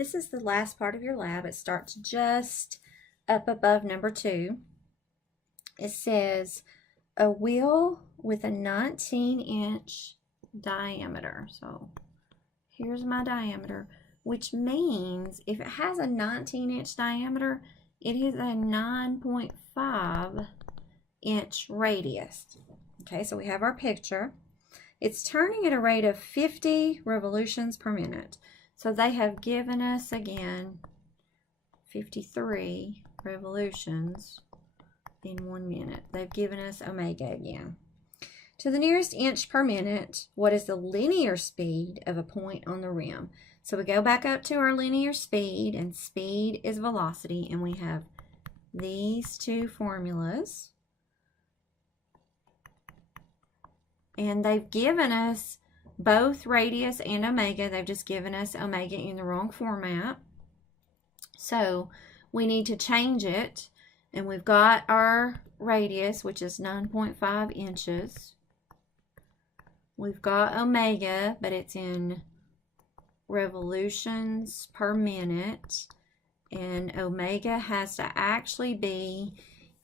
This is the last part of your lab. It starts just up above number 2. It says a wheel with a 19-inch diameter. So here's my diameter, which means if it has a 19-inch diameter, it is a 9.5-inch radius. Okay, so we have our picture. It's turning at a rate of 50 revolutions per minute. So they have given us, again, 53 revolutions in 1 minute. They've given us omega again. To the nearest inch per minute, what is the linear speed of a point on the rim? So we go back up to our linear speed, and speed is velocity, and we have these two formulas. And they've given us both radius and omega. They've just given us omega in the wrong format. So we need to change it. And we've got our radius, which is 9.5 inches. We've got omega, but it's in revolutions per minute. And omega has to actually be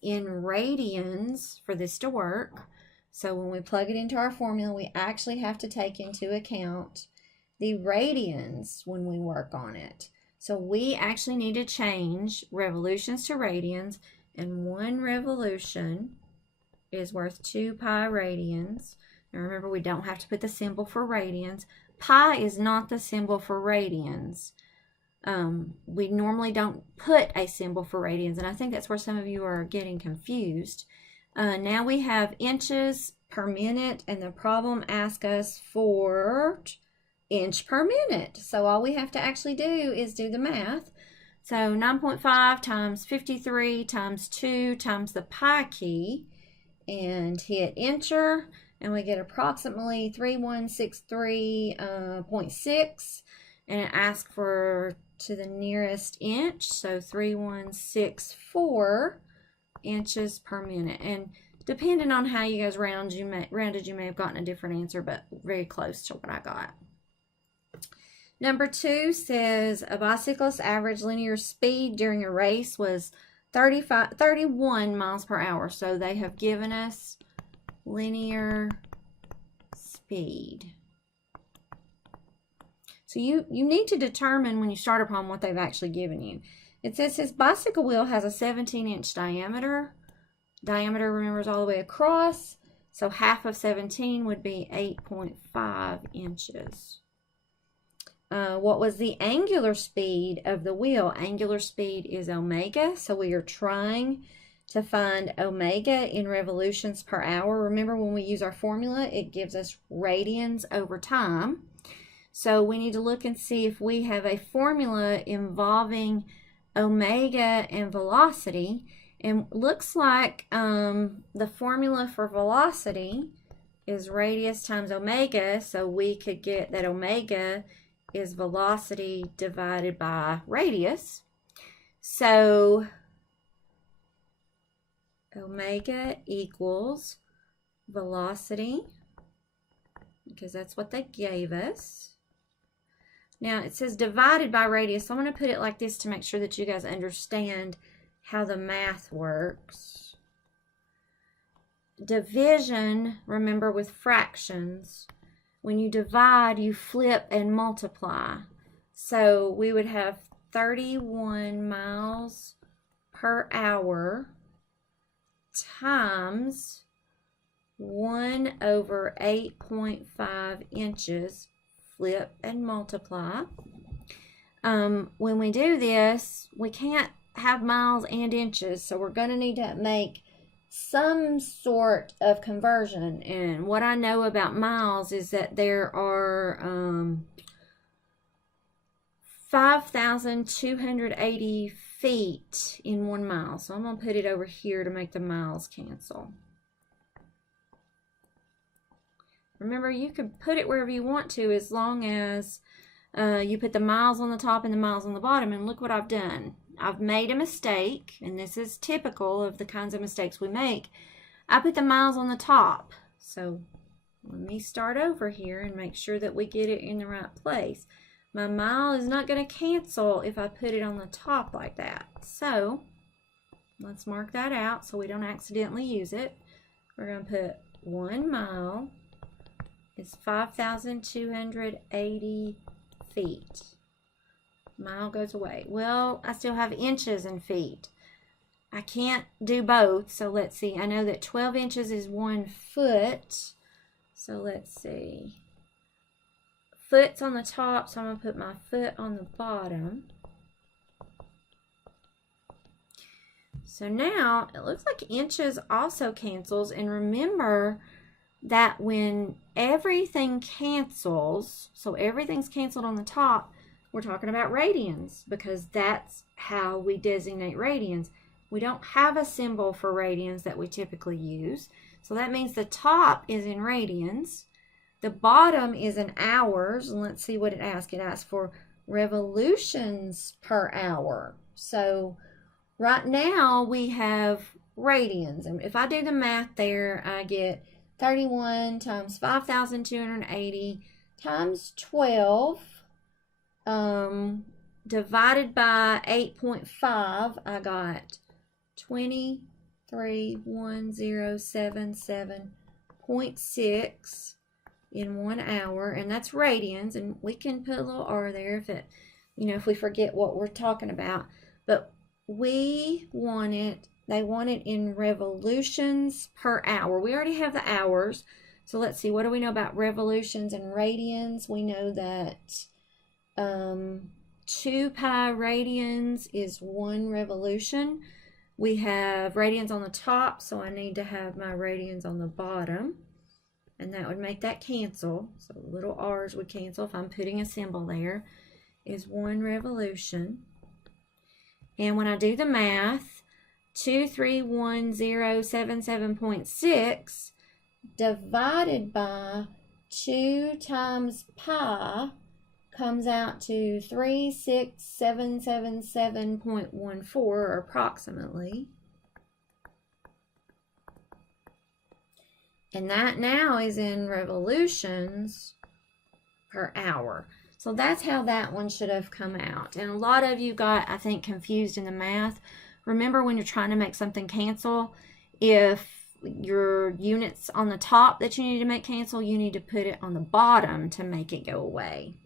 in radians for this to work. So when we plug it into our formula, we actually have to take into account the radians when we work on it. So we actually need to change revolutions to radians, and 1 revolution is worth 2 pi radians. Now remember, we don't have to put the symbol for radians. Pi is not the symbol for radians. We normally don't put a symbol for radians, and I think that's where some of you are getting confused. Now we have inches per minute, and the problem asks us for inch per minute. So all we have to actually do is do the math. So 9.5 times 53 times 2 times the pi key, and hit enter, and we get approximately 3163.6, and it asks for to the nearest inch, so 3164 inches per minute. And depending on how you guys rounded, you may have gotten a different answer, but very close to what I got. Number 2 says a bicyclist's average linear speed during a race was 31 miles per hour. So they have given us linear speed. So you need to determine when you start a problem what they've actually given you. It says his bicycle wheel has a 17-inch diameter. Diameter, remember, is all the way across. So half of 17 would be 8.5 inches. What was the angular speed of the wheel? Angular speed is omega. So we are trying to find omega in revolutions per hour. Remember, when we use our formula, it gives us radians over time. So we need to look and see if we have a formula involving omega and velocity. And looks like the formula for velocity is radius times omega. So we could get that omega is velocity divided by radius. So omega equals velocity, because that's what they gave us. Now it says divided by radius. So I'm going to put it like this to make sure that you guys understand how the math works. Division, remember, with fractions, when you divide, you flip and multiply. So we would have 31 miles per hour times 1 over 8.5 inches, flip and multiply. When we do this, we can't have miles and inches, so we're going to need to make some sort of conversion. And what I know about miles is that there are 5,280 feet in 1 mile. So I'm going to put it over here to make the miles cancel. Remember, you can put it wherever you want to, as long as you put the miles on the top and the miles on the bottom. And look what I've done. I've made a mistake, and this is typical of the kinds of mistakes we make. I put the miles on the top. So let me start over here and make sure that we get it in the right place. my mile is not going to cancel if I put it on the top like that. So let's mark that out so we don't accidentally use it. We're going to put 1 mile is 5,280 feet. Mile goes away. Well, I still have inches and feet. I can't do both, so let's see. I know that 12 inches is 1 foot. So let's see. Foot's on the top, so I'm going to put my foot on the bottom. So now it looks like inches also cancels, and remember that when everything cancels, so everything's canceled on the top, we're talking about radians because that's how we designate radians. We don't have a symbol for radians that we typically use, so that means the top is in radians. The bottom is in hours, and let's see what it asks. It asks for revolutions per hour. So right now we have radians, and if I do the math there, I get 31 times 5,280 times 12 divided by 8.5. I got 23,1077.6 in 1 hour, and that's radians, and we can put a little R there if it, if we forget what we're talking about. But they want it in revolutions per hour. We already have the hours, so let's see, what do we know about revolutions and radians? We know that 2 pi radians is 1 revolution. We have radians on the top, so I need to have my radians on the bottom, and that would make that cancel. So little r's would cancel if I'm putting a symbol there. Is 1 revolution. And when I do the math, 231077.6 divided by 2 times pi comes out to 36777.14, or approximately. And that now is in revolutions per hour. So that's how that one should have come out. And a lot of you got, I think, confused in the math. Remember, when you're trying to make something cancel, if your unit's on the top that you need to make cancel, you need to put it on the bottom to make it go away.